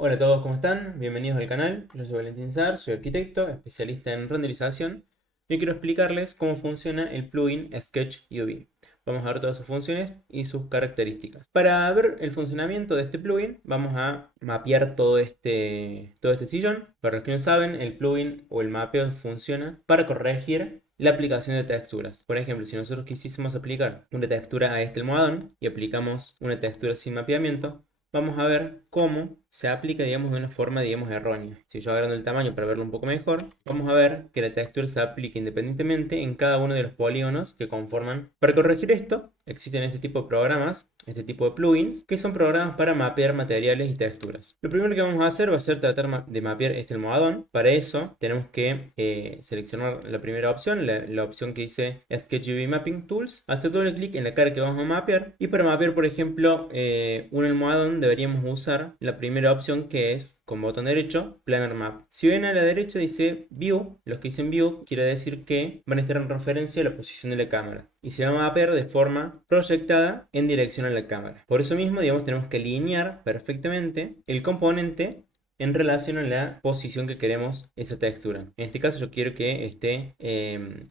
Hola a todos, ¿cómo están? Bienvenidos al canal. Yo soy Valentín Sar, soy arquitecto, especialista en renderización. Y quiero explicarles cómo funciona el plugin Sketch UV. Vamos a ver todas sus funciones y sus características. Para ver el funcionamiento de este plugin, vamos a mapear todo este sillón. Para los que no saben, el plugin o el mapeo funciona para corregir la aplicación de texturas. Por ejemplo, si nosotros quisiésemos aplicar una textura a este almohadón y aplicamos una textura sin mapeamiento, vamos a ver cómo se aplica, digamos, de una forma, digamos, errónea. Si yo agrando el tamaño para verlo un poco mejor, vamos a ver que la textura se aplica independientemente en cada uno de los polígonos que conforman. Para corregir esto, existen este tipo de programas, este tipo de plugins, que son programas para mapear materiales y texturas. Lo primero que vamos a hacer va a ser tratar de mapear este almohadón. Para eso tenemos que seleccionar la primera opción, la opción que dice Sketch UV Mapping Tools, hacer doble clic en la cara que vamos a mapear, y para mapear, por ejemplo, un almohadón deberíamos usar la primera opción, que es con botón derecho Planar Map. Si ven a la derecha dice View, los que dicen View quiere decir que van a estar en referencia a la posición de la cámara y se va a mapear de forma proyectada en dirección a la cámara. Por eso mismo, digamos, tenemos que alinear perfectamente el componente en relación a la posición que queremos esa textura. En este caso yo quiero que esté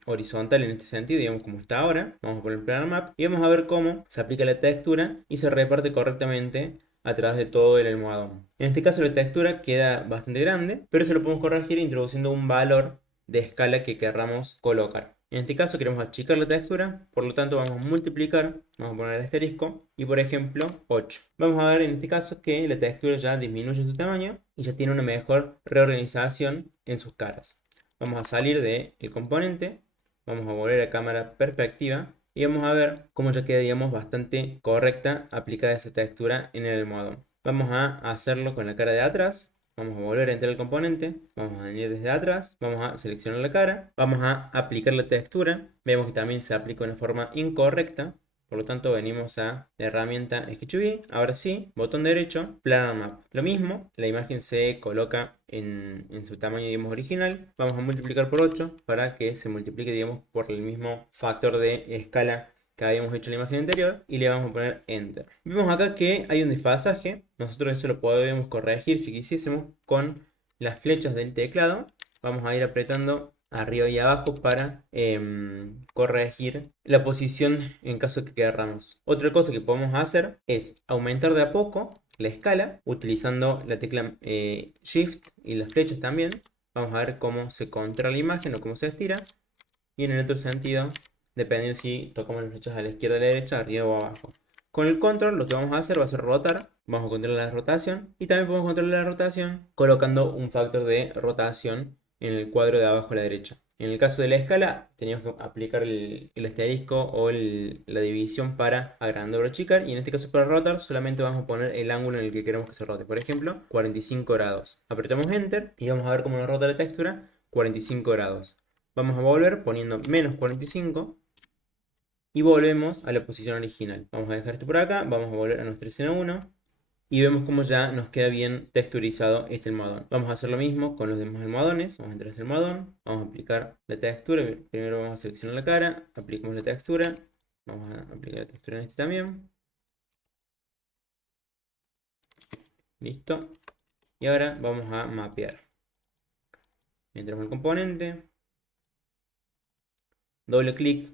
horizontal en este sentido, digamos como está ahora. Vamos a poner Planar Map y vamos a ver cómo se aplica la textura y se reparte correctamente a través de todo el almohadón. En este caso la textura queda bastante grande, pero eso lo podemos corregir introduciendo un valor de escala que querramos colocar. En este caso queremos achicar la textura, por lo tanto vamos a multiplicar, vamos a poner el asterisco y, por ejemplo, 8. Vamos a ver en este caso que la textura ya disminuye su tamaño y ya tiene una mejor reorganización en sus caras. Vamos a salir del componente, vamos a volver a cámara perspectiva y vamos a ver cómo ya queda, digamos, bastante correcta aplicada esa textura en el almohadón. Vamos a hacerlo con la cara de atrás. Vamos a volver a entrar al componente, vamos a venir desde atrás, vamos a seleccionar la cara, vamos a aplicar la textura. Vemos que también se aplica de una forma incorrecta, por lo tanto venimos a la herramienta Sketch UV. Ahora sí, botón derecho, Planar Map. Lo mismo, la imagen se coloca en su tamaño, digamos, original. Vamos a multiplicar por 8 para que se multiplique, digamos, por el mismo factor de escala que habíamos hecho en la imagen anterior, y le vamos a poner Enter. Vemos acá que hay un desfasaje. Nosotros eso lo podemos corregir si quisiésemos con las flechas del teclado. Vamos a ir apretando arriba y abajo para corregir la posición en caso que queramos. Otra cosa que podemos hacer es aumentar de a poco la escala utilizando la tecla Shift y las flechas también. Vamos a ver cómo se contrae la imagen o cómo se estira. Y en el otro sentido, dependiendo si tocamos las flechas a la izquierda, a la derecha, arriba o abajo. Con el control lo que vamos a hacer va a ser rotar. Vamos a controlar la rotación. Y también podemos controlar la rotación colocando un factor de rotación en el cuadro de abajo a la derecha. En el caso de la escala, teníamos que aplicar el asterisco o la división para agrandar o achicar. Y en este caso, para rotar, solamente vamos a poner el ángulo en el que queremos que se rote. Por ejemplo, 45 grados. Apretamos Enter y vamos a ver cómo nos rota la textura 45 grados. Vamos a volver poniendo menos 45 y volvemos a la posición original. Vamos a dejar esto por acá, vamos a volver a nuestra escena 1 y vemos como ya nos queda bien texturizado este almohadón. Vamos a hacer lo mismo con los demás almohadones. Vamos a entrar a este almohadón, vamos a aplicar la textura. Primero vamos a seleccionar la cara, aplicamos la textura, vamos a aplicar la textura en este también. Listo. Y ahora vamos a mapear. Entramos al componente, doble clic.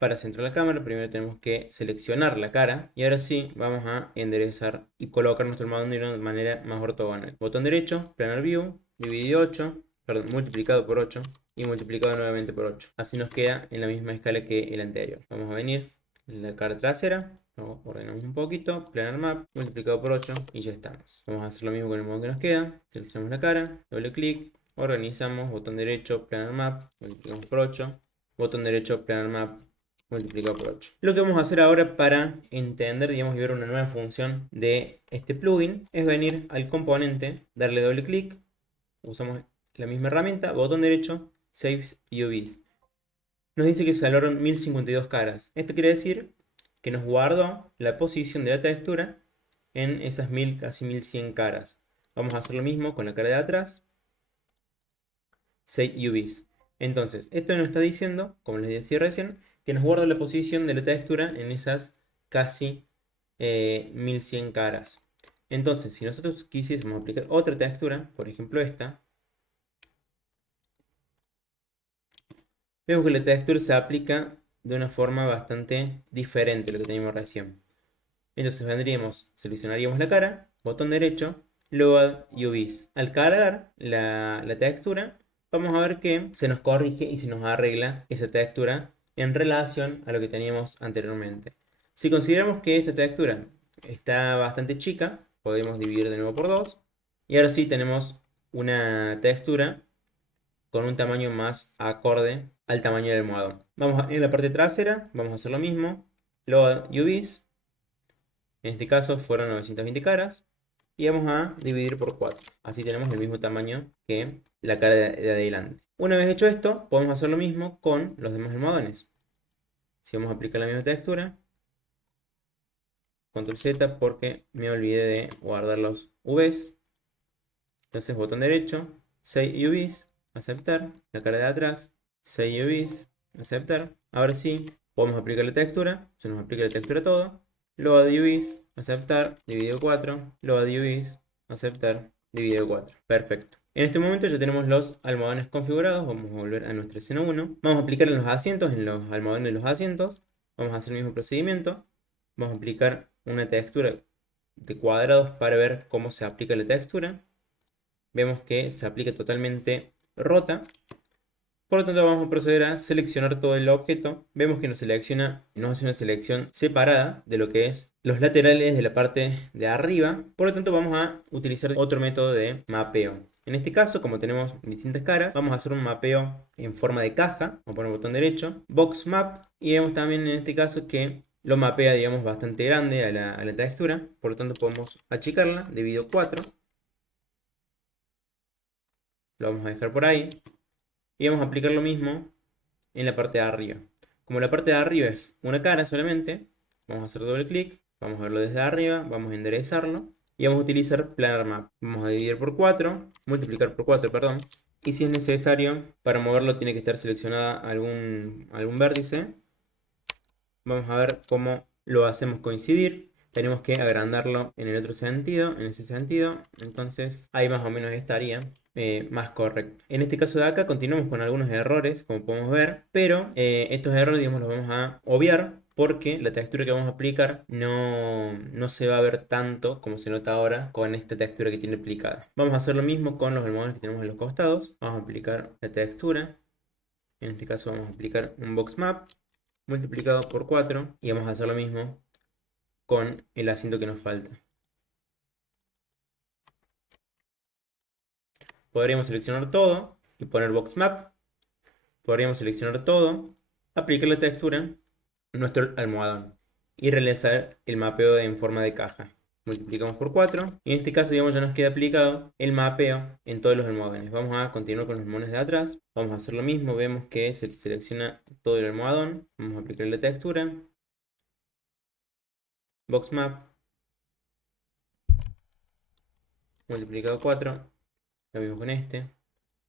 Para centrar la cámara, primero tenemos que seleccionar la cara y ahora sí vamos a enderezar y colocar nuestro almohadón de una manera más ortogonal. Botón derecho, Planar View, dividido 8, perdón, multiplicado por 8 y multiplicado nuevamente por 8. Así nos queda en la misma escala que el anterior. Vamos a venir en la cara trasera, lo ordenamos un poquito, Planar Map, multiplicado por 8 y ya estamos. Vamos a hacer lo mismo con el modo que nos queda. Seleccionamos la cara, doble clic, organizamos, botón derecho, Planar Map, multiplicamos por 8, botón derecho, Planar Map, multiplicado por 8. Lo que vamos a hacer ahora para entender, digamos, y ver una nueva función de este plugin es venir al componente, darle doble clic, usamos la misma herramienta, botón derecho, Save UVs. Nos dice que se valoran 1052 caras. Esto quiere decir que nos guardó la posición de la textura en esas 1000, casi 1100 caras. Vamos a hacer lo mismo con la cara de atrás, Save UVs. Entonces, esto nos está diciendo, como les decía recién, que nos guarda la posición de la textura en esas casi 1100 caras. Entonces, si nosotros quisiésemos aplicar otra textura, por ejemplo esta, vemos que la textura se aplica de una forma bastante diferente a lo que teníamos recién. Entonces vendríamos, seleccionaríamos la cara, botón derecho, Load UVs. Al cargar la textura, vamos a ver que se nos corrige y se nos arregla esa textura en relación a lo que teníamos anteriormente. Si consideramos que esta textura está bastante chica, podemos dividir de nuevo por 2. Y ahora sí tenemos una textura con un tamaño más acorde al tamaño del almohadón. En la parte trasera, vamos a hacer lo mismo. Load UVs. En este caso fueron 920 caras. Y vamos a dividir por 4. Así tenemos el mismo tamaño que la cara de adelante. Una vez hecho esto, podemos hacer lo mismo con los demás almohadones. Si vamos a aplicar la misma textura, control Z porque me olvidé de guardar los UVs. Entonces botón derecho, Save UVs, aceptar. La cara de atrás, Save UVs, aceptar. Ahora sí, podemos aplicar la textura. Se nos aplica la textura todo. Load UVs, aceptar, dividido 4. Load UVs, aceptar, dividido 4. Perfecto. En este momento ya tenemos los almohadones configurados. Vamos a volver a nuestra escena 1. Vamos a aplicar en los asientos, en los almohadones de los asientos. Vamos a hacer el mismo procedimiento. Vamos a aplicar una textura de cuadrados para ver cómo se aplica la textura. Vemos que se aplica totalmente rota. Por lo tanto vamos a proceder a seleccionar todo el objeto. Vemos que nos hace una selección separada de lo que es los laterales de la parte de arriba. Por lo tanto vamos a utilizar otro método de mapeo. En este caso, como tenemos distintas caras, vamos a hacer un mapeo en forma de caja. Vamos a poner el botón derecho, Box Map. Y vemos también en este caso que lo mapea, digamos, bastante grande a la textura. Por lo tanto podemos achicarla, dividido 4. Lo vamos a dejar por ahí. Y vamos a aplicar lo mismo en la parte de arriba. Como la parte de arriba es una cara solamente, vamos a hacer doble clic, vamos a verlo desde arriba, vamos a enderezarlo y vamos a utilizar Planar Map. Vamos a dividir por 4, multiplicar por 4, perdón. Y si es necesario, para moverlo tiene que estar seleccionada algún vértice. Vamos a ver cómo lo hacemos coincidir. Tenemos que agrandarlo en el otro sentido, en ese sentido. Entonces ahí más o menos estaría más correcto. En este caso de acá continuamos con algunos errores, como podemos ver. Pero estos errores, digamos, los vamos a obviar porque la textura que vamos a aplicar no se va a ver tanto como se nota ahora con esta textura que tiene aplicada. Vamos a hacer lo mismo con los almohadones que tenemos en los costados. Vamos a aplicar la textura. En este caso vamos a aplicar un box map multiplicado por 4 y vamos a hacer lo mismo con el asiento que nos falta. Podríamos seleccionar todo y poner box map. Podríamos seleccionar todo, aplicar la textura en nuestro almohadón y realizar el mapeo en forma de caja. Multiplicamos por 4 y en este caso, digamos, ya nos queda aplicado el mapeo en todos los almohadones. Vamos a continuar con los almohadones de atrás. Vamos a hacer lo mismo, vemos que se selecciona todo el almohadón. Vamos a aplicar la textura, box map, multiplicado 4. Lo mismo con este.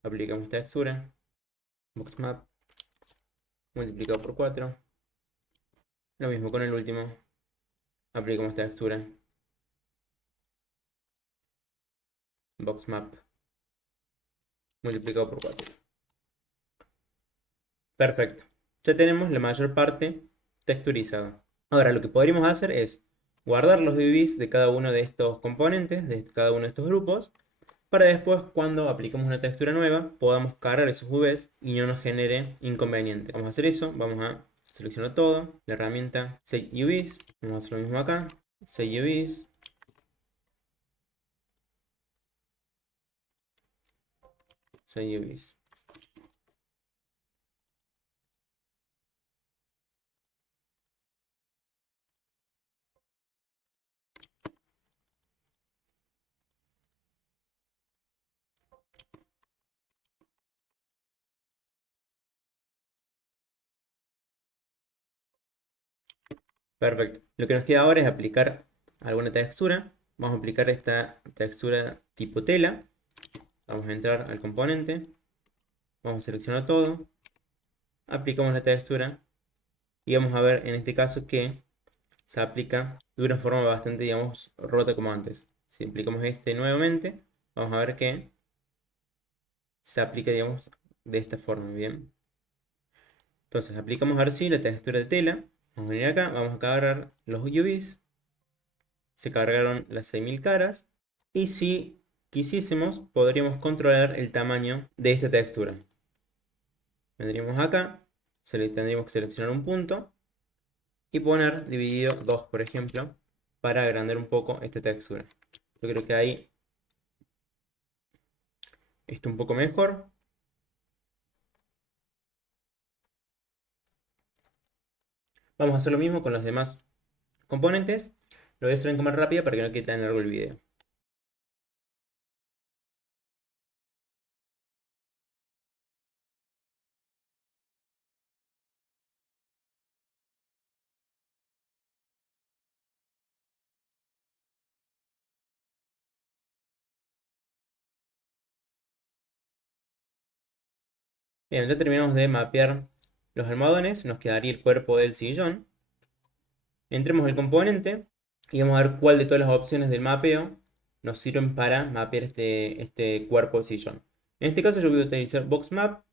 Aplicamos textura, box map, multiplicado por 4. Lo mismo con el último. Aplicamos textura, box map, multiplicado por 4. Perfecto. Ya tenemos la mayor parte texturizada. Ahora lo que podríamos hacer es guardar los UVs de cada uno de estos componentes, de cada uno de estos grupos, para después, cuando apliquemos una textura nueva, podamos cargar esos UVs y no nos genere inconveniente. Vamos a hacer eso, vamos a seleccionar todo, la herramienta Set UVs, vamos a hacer lo mismo acá, Set UVs, Set UVs. Perfecto. Lo que nos queda ahora es aplicar alguna textura. Vamos a aplicar esta textura tipo tela. Vamos a entrar al componente. Vamos a seleccionar todo. Aplicamos la textura. Y vamos a ver en este caso que se aplica de una forma bastante, digamos, rota como antes. Si aplicamos este nuevamente, vamos a ver que se aplica, digamos, de esta forma, ¿bien? Entonces aplicamos ahora sí la textura de tela. Vamos a venir acá, vamos a cargar los UVs. Se cargaron las 6000 caras. Y si quisiésemos, podríamos controlar el tamaño de esta textura. Vendríamos acá, tendríamos que seleccionar un punto y poner dividido 2, por ejemplo, para agrandar un poco esta textura. Yo creo que ahí está un poco mejor. Vamos a hacer lo mismo con los demás componentes. Lo voy a hacer en cámara rápida para que no quede tan largo el video. Bien, ya terminamos de mapear los almohadones. Nos quedaría el cuerpo del sillón. Entremos al componente y vamos a ver cuál de todas las opciones del mapeo nos sirven para mapear este cuerpo del sillón. En este caso yo voy a utilizar BoxMap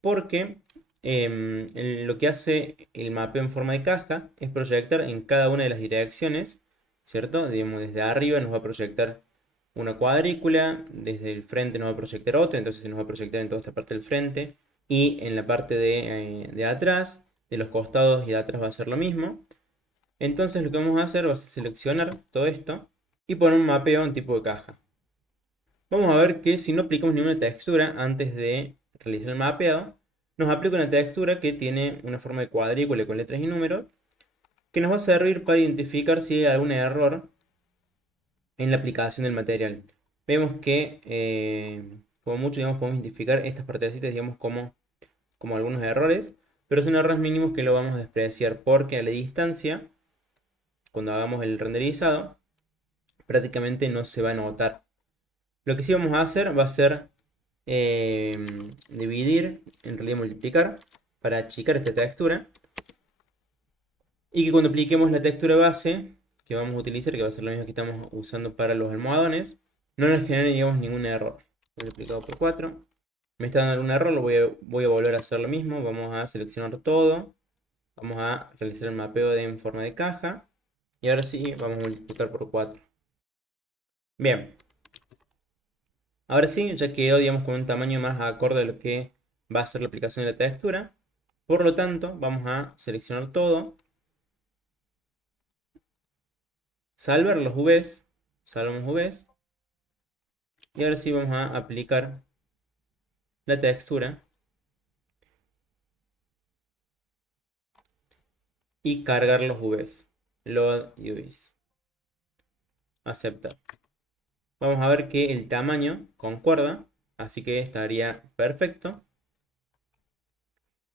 porque lo que hace el mapeo en forma de caja es proyectar en cada una de las direcciones, ¿cierto? Digamos, desde arriba nos va a proyectar una cuadrícula, desde el frente nos va a proyectar otra, entonces se nos va a proyectar en toda esta parte del frente y en la parte de atrás, de los costados y de atrás va a ser lo mismo. Entonces lo que vamos a hacer va a ser seleccionar todo esto y poner un mapeo en tipo de caja. Vamos a ver que si no aplicamos ninguna textura antes de realizar el mapeado, nos aplica una textura que tiene una forma de cuadrícula con letras y números, que nos va a servir para identificar si hay algún error en la aplicación del material. Vemos que, como mucho, digamos, podemos identificar estas partecitas, digamos, como algunos errores, pero son errores mínimos que lo vamos a despreciar porque a la distancia, cuando hagamos el renderizado, prácticamente no se va a notar. Lo que sí vamos a hacer va a ser dividir, en realidad multiplicar, para achicar esta textura. Y que cuando apliquemos la textura base que vamos a utilizar, que va a ser la misma que estamos usando para los almohadones, no nos genere, digamos, ningún error. Multiplicado por 4. Me está dando algún error, voy a volver a hacer lo mismo. Vamos a seleccionar todo. Vamos a realizar el mapeo en forma de caja. Y ahora sí, vamos a multiplicar por 4. Bien. Ahora sí, ya quedó, digamos, con un tamaño más acorde a lo que va a ser la aplicación de la textura. Por lo tanto, vamos a seleccionar todo. Salvar los UVs. Salvamos UVs. Y ahora sí vamos a aplicar la textura. Y cargar los UVs. Load UVs. Aceptar. Vamos a ver que el tamaño concuerda. Así que estaría perfecto.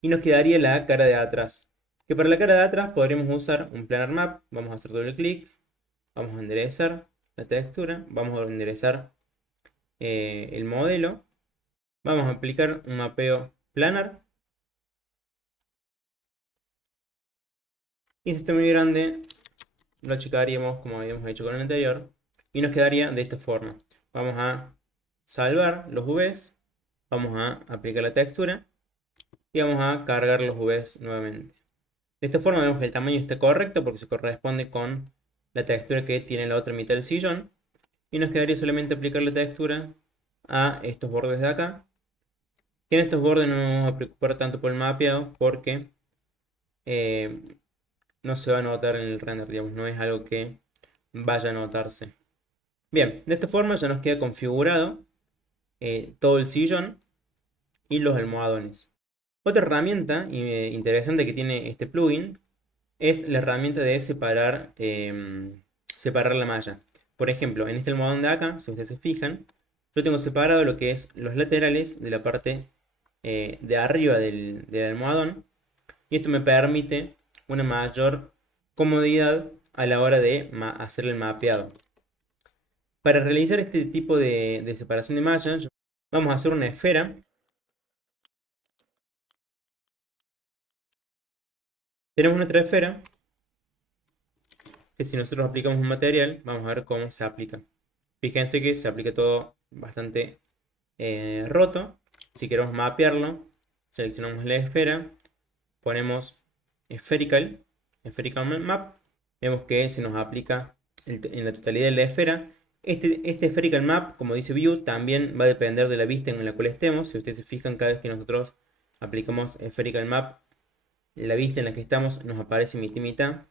Y nos quedaría la cara de atrás. Que para la cara de atrás podríamos usar un planar map. Vamos a hacer doble clic. Vamos a enderezar la textura. Vamos a enderezar el modelo. Vamos a aplicar un mapeo planar. Y si está muy grande, lo achicaríamos como habíamos hecho con el anterior. Y nos quedaría de esta forma. Vamos a salvar los UVs. Vamos a aplicar la textura. Y vamos a cargar los UVs nuevamente. De esta forma vemos que el tamaño está correcto porque se corresponde con la textura que tiene la otra mitad del sillón. Y nos quedaría solamente aplicar la textura a estos bordes de acá. Y en estos bordes no nos vamos a preocupar tanto por el mapeado porque eh, no se va a notar en el render, digamos, no es algo que vaya a notarse. Bien, de esta forma ya nos queda configurado todo el sillón y los almohadones. Otra herramienta interesante que tiene este plugin es la herramienta de separar la malla. Por ejemplo, en este almohadón de acá, si ustedes se fijan, yo tengo separado lo que es los laterales de la parte de arriba del almohadón. Y esto me permite una mayor comodidad a la hora de hacer el mapeado. Para realizar este tipo de separación de mallas, vamos a hacer una esfera. Tenemos nuestra esfera, que si nosotros aplicamos un material, vamos a ver cómo se aplica. Fíjense que se aplica todo bastante roto. Si queremos mapearlo, seleccionamos la esfera, ponemos Spherical Map. Vemos que se nos aplica en la totalidad de la esfera. Este Spherical Map, como dice View, también va a depender de la vista en la cual estemos. Si ustedes se fijan, cada vez que nosotros aplicamos Spherical Map, la vista en la que estamos nos aparece mitad y mitad.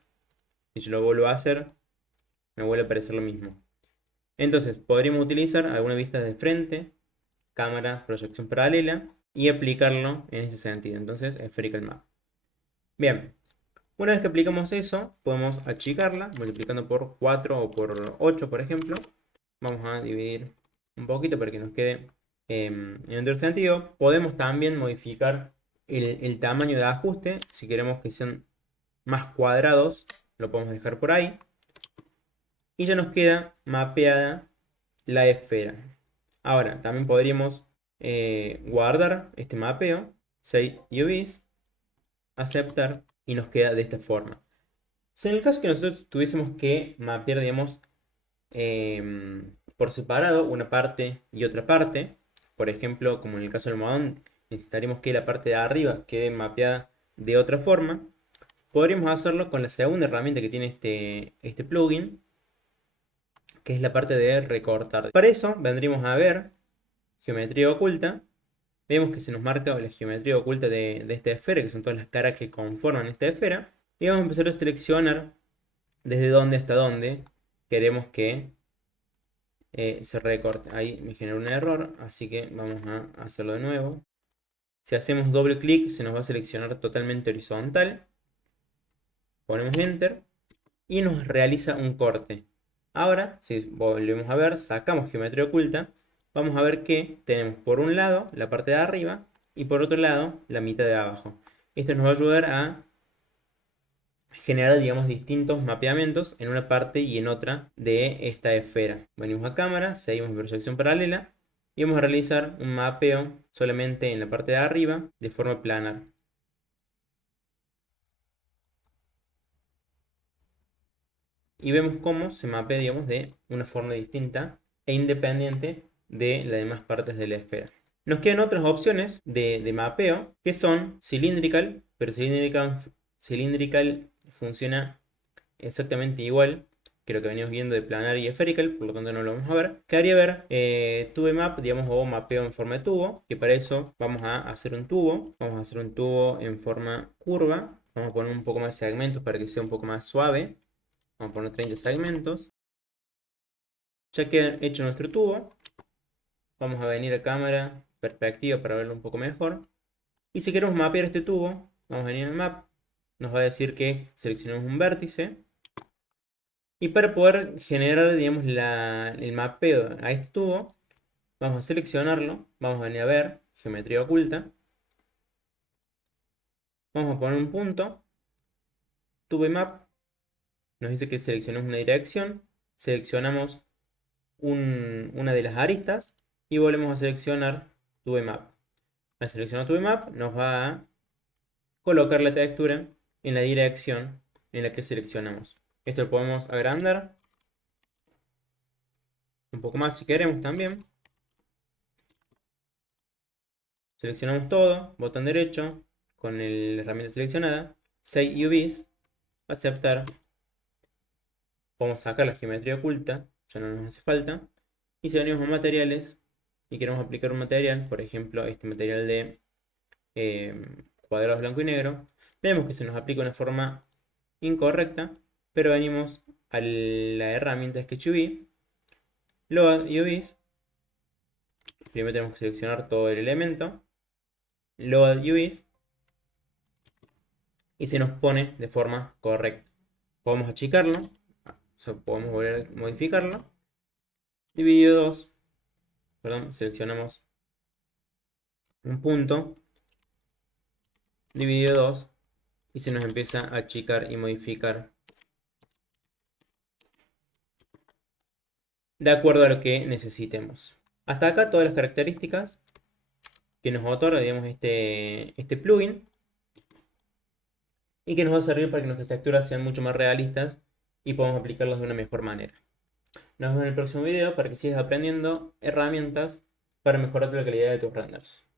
Si yo lo vuelvo a hacer, me vuelve a aparecer lo mismo. Entonces, podríamos utilizar alguna vista de frente, cámara, proyección paralela y aplicarlo en ese sentido. Entonces, Spherical Map. Bien, una vez que aplicamos eso, podemos achicarla multiplicando por 4 o por 8, por ejemplo. Vamos a dividir un poquito para que nos quede en otro sentido. Podemos también modificar el tamaño de ajuste. Si queremos que sean más cuadrados, lo podemos dejar por ahí. Y ya nos queda mapeada la esfera. Ahora, también podríamos guardar este mapeo, Save UVs, aceptar, y nos queda de esta forma. Si en el caso que nosotros tuviésemos que mapear, digamos, por separado una parte y otra parte, por ejemplo, como en el caso del almohadón, necesitaríamos que la parte de arriba quede mapeada de otra forma. Podríamos hacerlo con la segunda herramienta que tiene este plugin, que es la parte de recortar. Para eso vendríamos a ver geometría oculta. Vemos que se nos marca la geometría oculta de esta esfera, que son todas las caras que conforman esta esfera. Y vamos a empezar a seleccionar desde dónde hasta dónde queremos que se recorte. Ahí me generó un error, así que vamos a hacerlo de nuevo. Si hacemos doble clic, se nos va a seleccionar totalmente horizontal. Ponemos Enter y nos realiza un corte. Ahora, si volvemos a ver, sacamos geometría oculta, vamos a ver que tenemos por un lado la parte de arriba y por otro lado la mitad de abajo. Esto nos va a ayudar a generar, digamos, distintos mapeamientos en una parte y en otra de esta esfera. Venimos a cámara, seguimos en proyección paralela y vamos a realizar un mapeo solamente en la parte de arriba de forma planar. Y vemos cómo se mapea, digamos, de una forma distinta e independiente de las demás partes de la esfera. Nos quedan otras opciones de mapeo que son Cylindrical, pero Cylindrical funciona exactamente igual que lo que venimos viendo de planar y espherical, por lo tanto no lo vamos a ver. Quedaría ver tube map, digamos, o mapeo en forma de tubo, que para eso vamos a hacer un tubo. Vamos a hacer un tubo en forma curva. Vamos a poner un poco más de segmentos para que sea un poco más suave. Vamos a poner 30 segmentos. Ya que hecho nuestro tubo, vamos a venir a cámara, perspectiva para verlo un poco mejor. Y si queremos mapear este tubo, vamos a venir al map. Nos va a decir que seleccionemos un vértice. Y para poder generar, digamos, el mapeo a este tubo, vamos a seleccionarlo. Vamos a venir a ver, geometría oculta. Vamos a poner un punto. Tube map. Nos dice que seleccionemos una dirección. Seleccionamos una de las aristas y volvemos a seleccionar Tube Map. Al seleccionar Tube Map nos va a colocar la textura en la dirección en la que seleccionamos. Esto lo podemos agrandar un poco más si queremos también. Seleccionamos todo, botón derecho, con la herramienta seleccionada, Save UVs, aceptar. Podemos sacar la geometría oculta, ya no nos hace falta. Y si venimos a materiales y queremos aplicar un material, por ejemplo este material de cuadrados blanco y negro, vemos que se nos aplica una forma incorrecta, pero venimos a la herramienta Sketch UV, Load UVs, primero tenemos que seleccionar todo el elemento, Load UVs, y se nos pone de forma correcta. Podemos achicarlo, podemos volver a modificarlo, dividido 2, perdón, seleccionamos un punto, dividido 2, y se nos empieza a achicar y modificar de acuerdo a lo que necesitemos. Hasta acá todas las características que nos otorga, digamos, este plugin y que nos va a servir para que nuestras texturas sean mucho más realistas y podamos aplicarlas de una mejor manera. Nos vemos en el próximo video para que sigas aprendiendo herramientas para mejorar la calidad de tus renders.